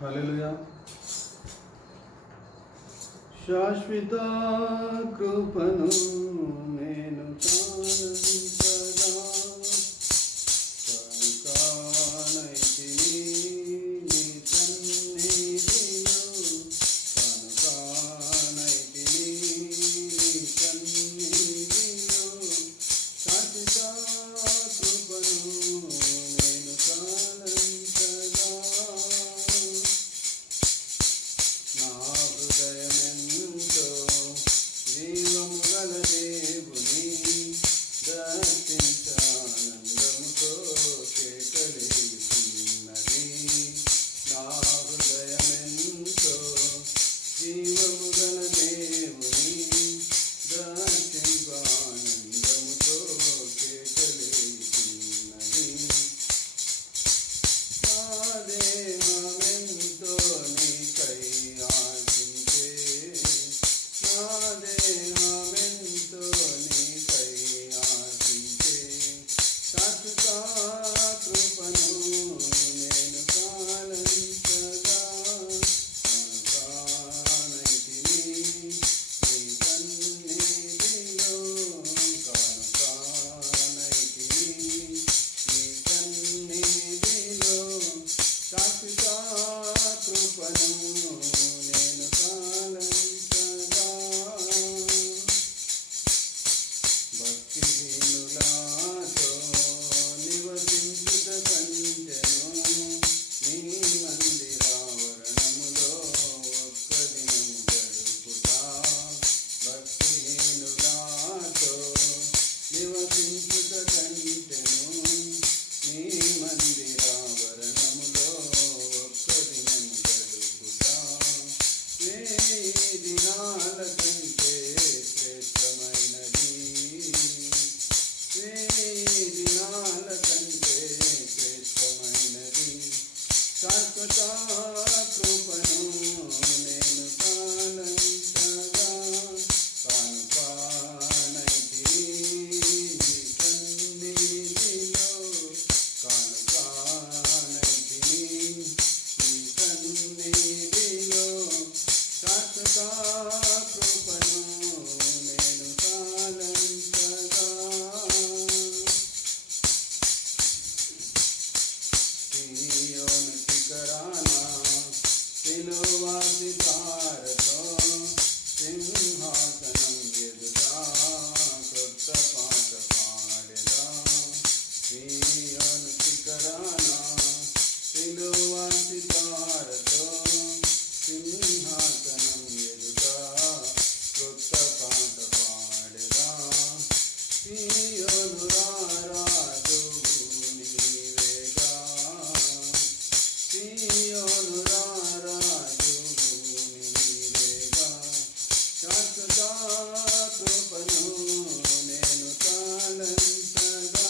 హల్లెలూయా. శాశ్వత కృపను నేను కానంతగా కనుకానైతిని నీ సన్నిధిలో, కనుకానైతిని నీ సన్నిధిలో. శాశ్వత కృపను నేను కానంతగా నా హృదయమెంతో జీవము గల దేవుని దర్శించానందముతో కేకలేస్తున్నది. నా హృదయమెంతో జీవము గల దేవుని దర్శించానందముతో కేకలేస్తున్నది. నా దేహమెంతో నీకై ఆశించే, నా దేహమెంతో నీకై ఆశించే. శాశ్వత కృపను నేను కానంతగా కనుకానైతిని నీ సన్నిధిలో, కనుకానైతిని నీ సన్నిధిలో. శాశ్వత కృపను నేను కానంతగా భక్తిహీనులతో నివసించుట కంచెను నీ మందిరావరణములో ఒక్క దినం గడుపుట. భక్తిహీనులతో నివసించుట కంచెను నీ మందిరావరణములో ఒక్క దినం గడుపుట. 1000 దినాల కంటే శ్రేష్టమైనది, 1000 దినాల కంటే శ్రేష్టమైనది. శాశ్వత కృపను నేను కానంతగా కనుకానైతిని నీ సన్నిధిలో, కనుకానైతిని నీ సన్నిధిలో. శాశ్వత కృపను నేను కానంతగా సీయోను శిఖరాన సిలువాసి తారతో సింహాసనం ఎదుట కొత్త పాట పాడెదా. సీయోను శిఖరాన సిలువాసి తారతో సింహాసనం ఎదుట కొత్త పాట పాడెదా. సీయోను రారాజువు నీవేగా, సీయోను రారాజువు నీవేగా. శాశ్వత కృపను నేను కానంతగా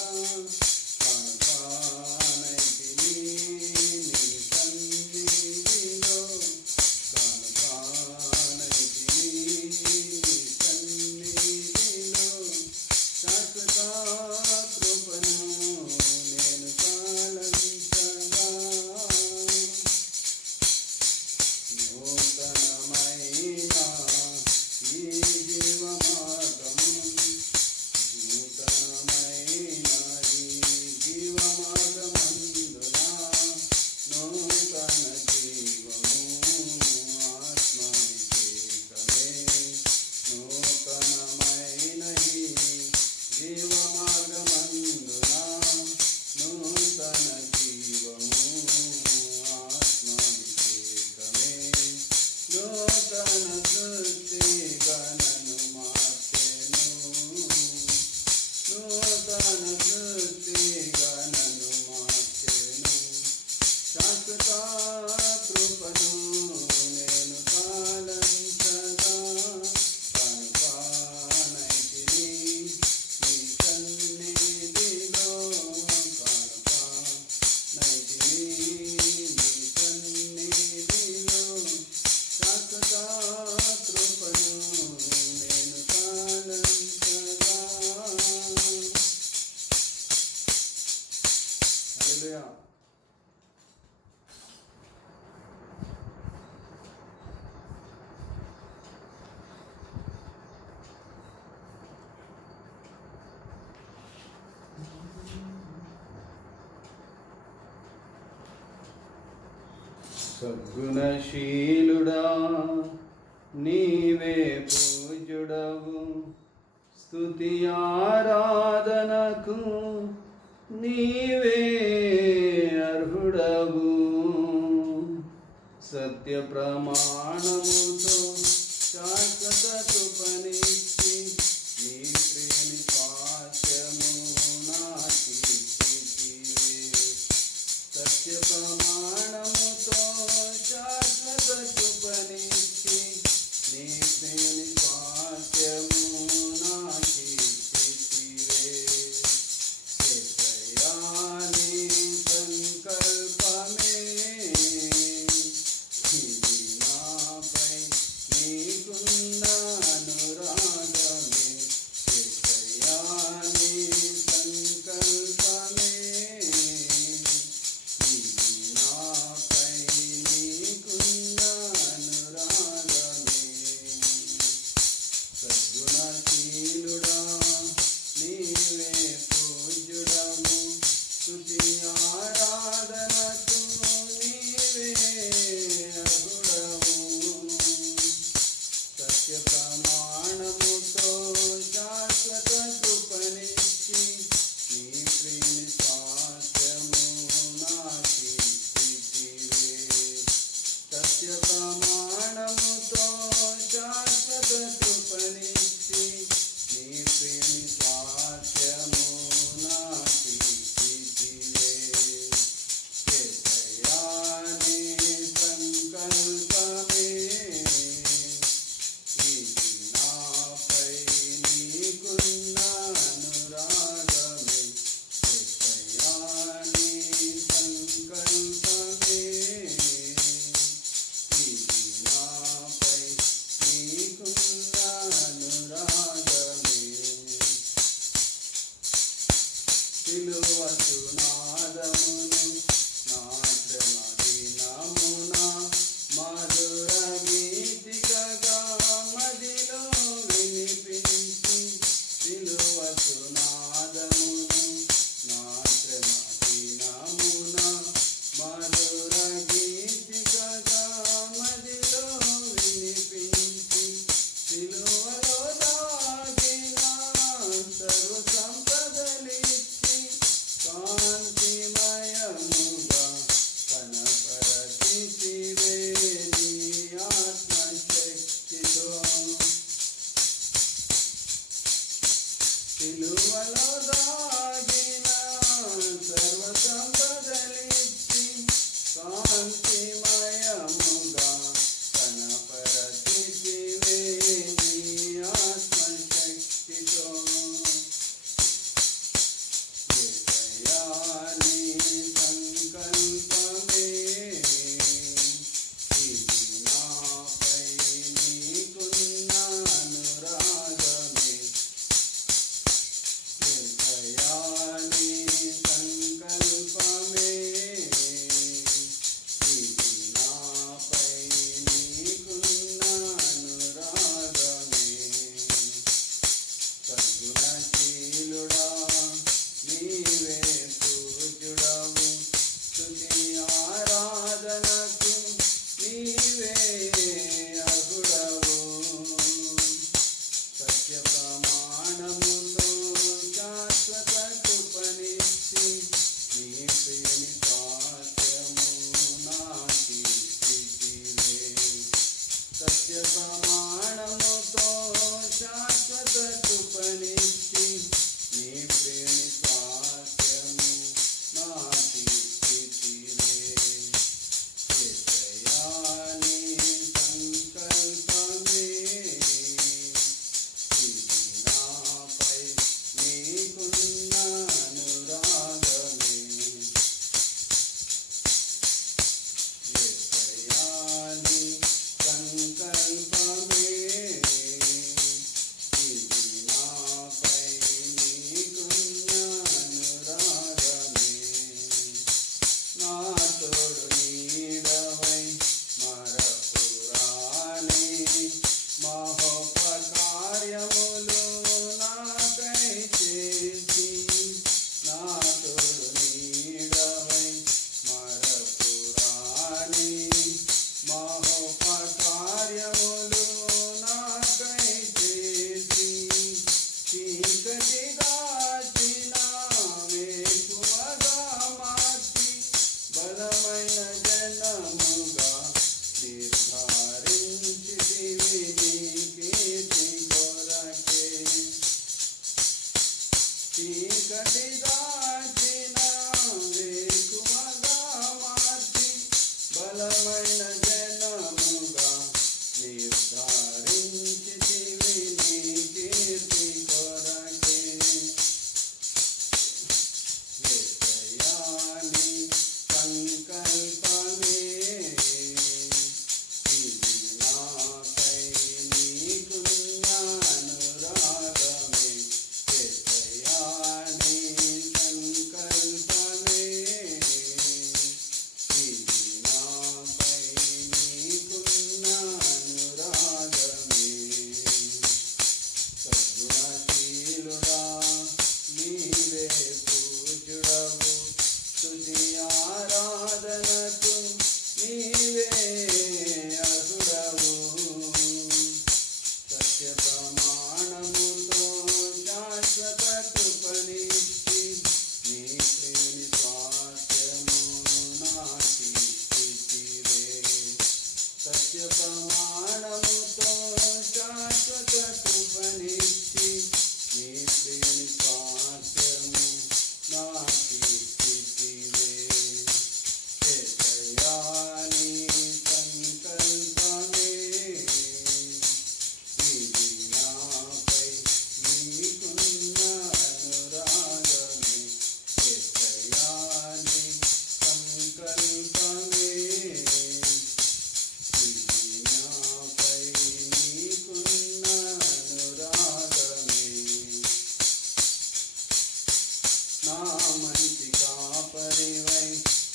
కనుకానైతిని నీ సన్నిధిలో, కనుకానైతిని నీ సన్నిధిలో. శాశ్వత కృపను నేను కానంతగా నూతనమైన ఈ జీవ మార్గము, నూతనమైన ఈ జీవ మార్గమందున నూతన జీవము ఆత్మాభిషేకమే. నూతనమైన ఈ జీవ మార్గమందున నూతన జీవము ఆత్మాభిషేకమే. నూతన సృష్టిగా నన్ను మార్చెను, నూతన సృష్టిగా నన్ను మార్చెను. శాశ్వత కృపను నేను కానంతగా కనుకానైతిని నీ సన్నిధిలో, కనుకానైతిని నీ సన్నిధిలో. శాశ్వత సద్గుణశీలుడా నీవే పూజ్యుడవు, స్తుతి ఆరాధనకు నీవే అర్హుడవు. సత్య ప్రమాణముతో శాశ్వత కృపనిచ్చి నీ ప్రియుని స్వాస్థ్యము నాకిచ్చితివే. సత్య ప్రమాణముతో శాశ్వత కృపనిచ్చి నీ ప్రియుని స్వాస్థ్యము నాకిచ్చితివే. యేసయ్యా నీ సంకల్పమే ఇది నాపై నీకున్న అనురాగమే. యేసయ్యా నీ సంకల్పమే ఇది నాపై నీకున్న అనురాగమే. సద్గుణశీలుడా నీవే పూజ్యుడవు, స్తుతి ఆరాధనకు నీవే అర్హుడవు. సత్య ప్రమాణముతో శాశ్వత కృపనిచ్చి నీ ప్రియుని స్వాస్థ్యము నాకిచ్చితివే. సత్య ప్రమాణముతో శాశ్వత కృపనిచ్చి నీ ప్రియుని స్వాస్థ్యము నాకిచ్చితివే. యేసయ్యా నీ సంకల్పమే ఇది నాపై నీకున్న అనురాగమే. యేసయ్యా నీ సంకల్పమే ఇది నాపై నీకున్న అనురాగమే. సిలువ సునాదమును నా శ్రమ దినమున మధుర గీతికగా మదిలో వినిపించి. సిలువ సునాదమును నా శ్రమ దినమున మధుర గీతికగా మదిలో వినిపించి. సిలువలో దాగిన సర్వ సంపదలిచ్చి కాంతిమయముగా కనపరచితివే నీ ఆత్మశక్తితో. సిలువలో దాగిన సర్వ సంపదలిచ్చి కాంతిమయముగా కనపరచితివే నీ ఆత్మశక్తితో. యేసయ్యా నీ సంకల్పమే ఇది నాపై నీకున్న అనురాగమే. యేసయ్యా నీ సంకల్పమే ఇది నాపై నీకున్న అనురాగమే. సద్గుణశీలుడా నీవే పూజ్యుడవు, స్తుతి ఆరాధనకు నీవే అర్హుడవు. సత్య ప్రమాణముతో శాశ్వత కృపనిచ్చి నీ ప్రియుని స్వాస్థ్యము నాకిచ్చితివే. సత్య ప్రమాణముతో శాశ్వత కృపనిచ్చి నీ ప్రియుని స్వాస్థ్యము నాకిచ్చితివే. యేసయ్యా నీ సంకల్పమే ఇది నాపై నీకున్న అనురాగమే. యేసయ్యా నీ సంకల్పమే ఇది నాపై నీకున్న అనురాగమే. నా తోడు నీడవై మరపురాని మహోపకార్యములు నాకై చేసి. నా తోడు నీడవై మరపురాని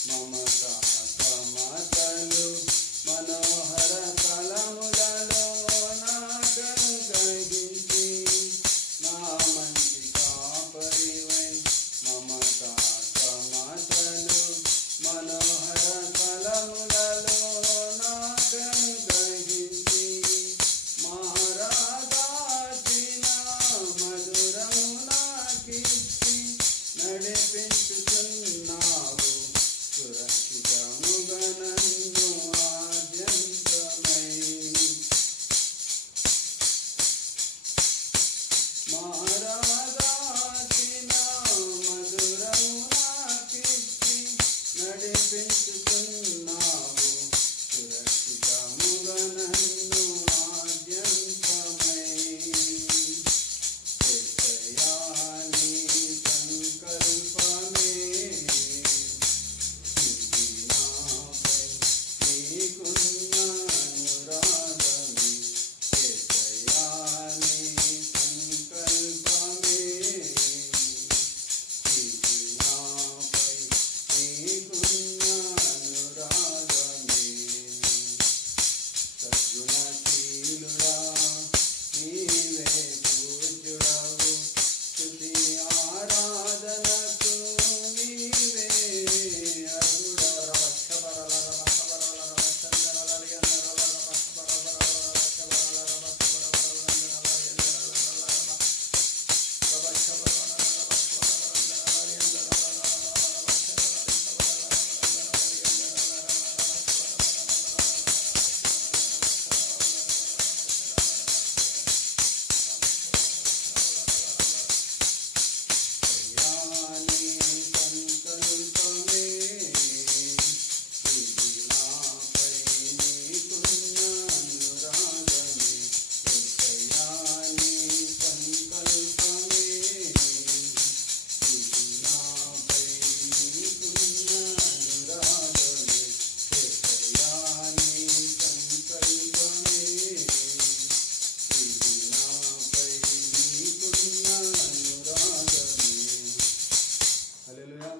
మమతా సమతలు మనోహర కలములలో నాటను గ్రహించి నా మంచి కాపరివై మమతా సమతలు మనోహర కలములలో నాటను గ్రహించి మహారాజాచిన మధురము నాకిచ్చి నడిపించుతున్నావు సురక్షితముగా నన్ను ఆద్యంతమై మహారాజాచిన మధురము నాకిచ్చి నడిపించుతున్నావు సురక్షితముగా నన్ను ఆద్యంతమై యేసయ్యా నీ సంకల్పమే ఇది నాపై నీకున్న అనురాగమే యేసయ్యా నీ సంకల్పమే ఇది నాపై నీకున్న అనురాగమే సద్గుణశీలుడా నీవే పూజ్యుడవు స్తుతి ఆరాధనకు నీవే అర్హుడా నీ సంకల్పమే ఇది నాపై నీకున్న అనురాగమే యేసయ్యా నీ సంకల్పమే ఇది నాపై నీకున్న అనురాగమే యేసయ్యా నీ సంకల్పమే ఇది నాపై నీకున్న అనురాగమే. హల్లెలూయా.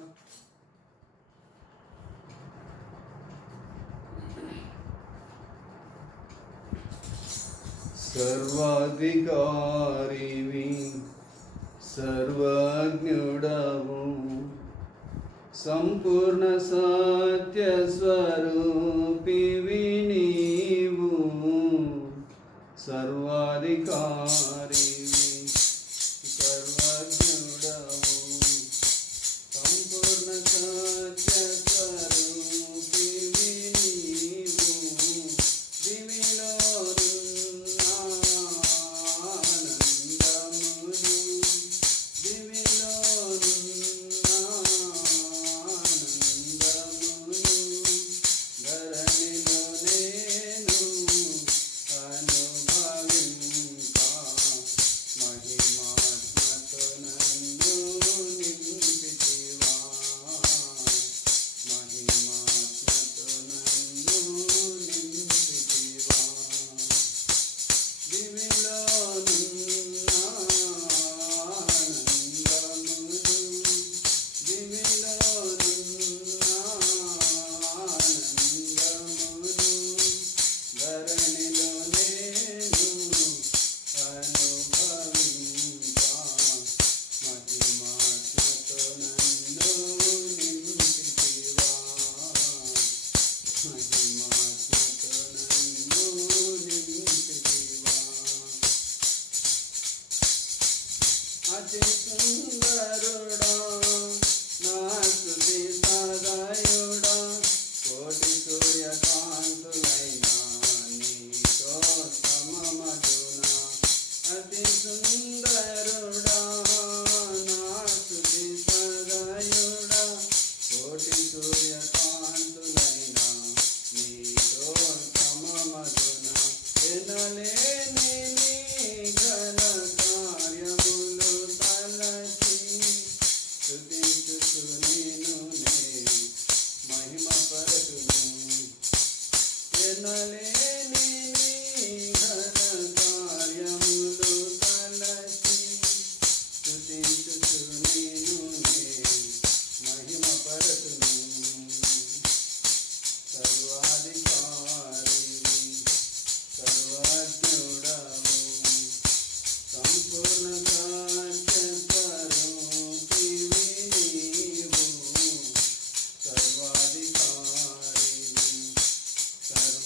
సర్వాధికారివి సర్వజ్ఞుడవు సంపూర్ణ సత్య స్వరూపివి నీవు సర్వాధికారివి సర్వజ్ఞుడవు సంపూర్ణ సత్య స్వరూపివి నీవు దివిలోనున్న ఆనందమును దివిలోనున్న ఆనందమును ధరణిలో నేను అనుభవింప మహిమాత్మతో నన్ను నింపితివా మహిమాత్మతో నన్ను నింపితివా దివిలోనున్న ఆనందమును దివిలోనున్న ఆనందమును ధరణిలో నేను అనుభవింప మహిమాత్మతో నన్ను నింపితివా మహిమాత్మతో నన్ను నింపితివా అతి సుందరుడా నా స్తుతి సదయుడా కోటి సూర్యకాంతులైనా నీతో సమమగున అతి సుందరుడా నా స్తుతి సదయుడా కోటి సూర్యకాంతులైనా నీతో సమమగున ఎనలేని నీ ఘన కార్యములు తలచి స్తుతించుచు నిన్ను నే మహిమపరచును ఎనలేని నీ ఘన కార్యములు తలచి స్తుతించుచు నిన్ను నే మహిమపరచును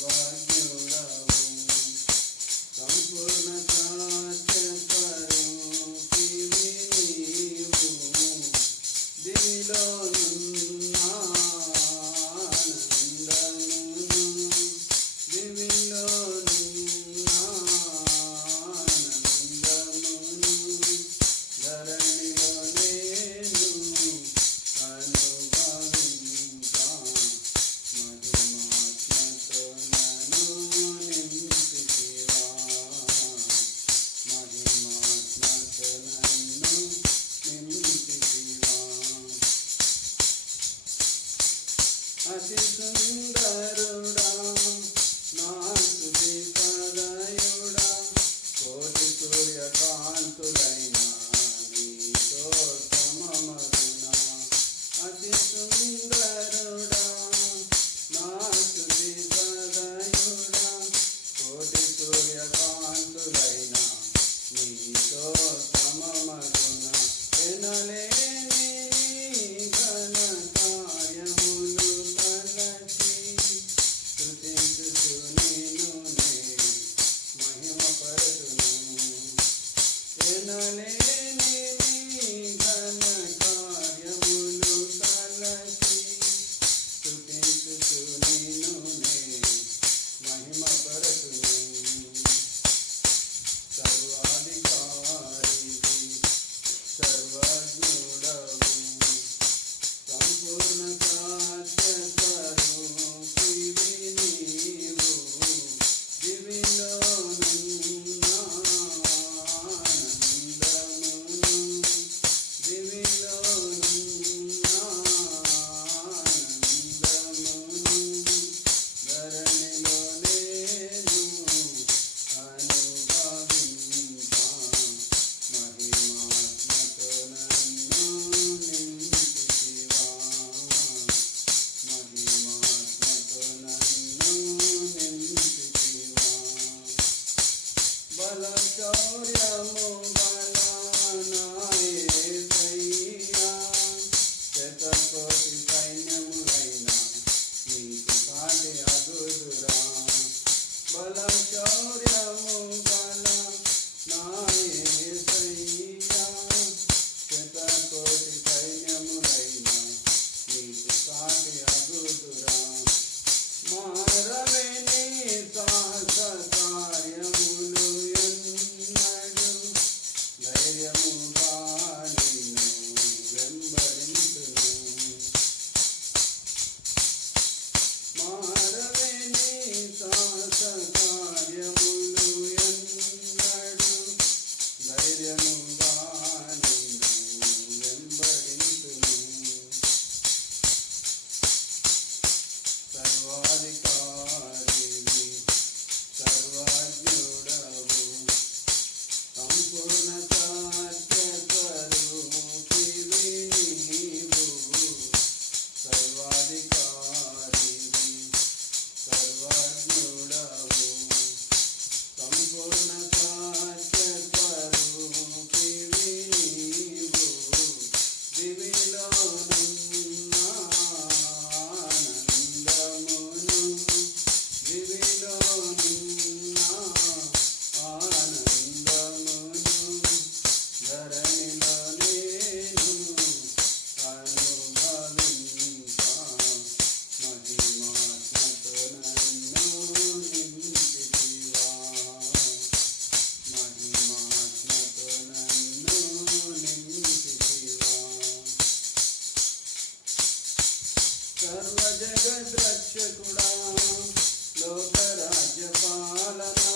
సర్వజ్ఞుడవు సంపూర్ణ సత్య స్వరూపివి నీవు దివిలోనున్న ఆనందమును దివిలోనున్న ఆనందమును ధరణిలో నేను అనుభవించా మహిమాత్మతో నన్ను నింపితివా మహిమాత్మతో నన్ను నింపితివా అతి సుందరుడా నా స్తుతి సదయుడా కోటి సూర్యకాంతులైన నీతో సమమగునా అతి సుందరుడా నా స్తుతి సదయుడా కోటి సూర్యకాంతులైన నీతో సమమగునా ఎనలేని నీ ఘన కార్యములు తలచి స్తుతించుచు నిన్ను నే మహిమపరచును ఎనలేని నీ ఘన కార్యములు తలచి స్తుతించుచు నిన్ను నే మహిమపరచును సర్వాధికారివి సర్వజ్ఞుడవు సంపూర్ణ సత్య స్వరూపివి నీవు దివిలోనున్న ఆనందమును దివిలోనున్న ఆనందమును ధరణిలో నేను అనుభవించా మహిమాత్మతో నన్ను నింపితివా మహిమాత్మతో నన్ను నింపితివా బల శౌర్యము బల నా యేసయ్యా శతకోటి సైన్యములైన నీకు సాటి అగుదురా బల శౌర్యము బల నా యేసయ్యా శతకోటి సైన్యములైన నీకు సాటి అగుదురా మారవే నీ సాహస కార్యములు ఎన్నడు ధైర్యముగా నిన్ను వెంబడింతును మారవే నీ సాహస కార్యములు ఎన్నడు ధైర్యముగా నిన్ను వెంబడింతును సర్వాధికారివి సర్వజ్ఞుడవు సంపూర్ణ సత్య స్వరూపివి నీవు సర్వాధికారివి సర్వజ్ఞుడవు సంపూర్ణ సత్య స్వరూపివి నీవు దివిలోనున్న ఆనందమును దివిలోనున్న ఆనందమును ధరణిలో నేను అనుభవించా మహిమాత్మతో నన్ను నింపితివా మహిమాత్మతో నన్ను నింపితివా సర్వ జగద్రక్షకుడా లోక రాజ్య పాలనా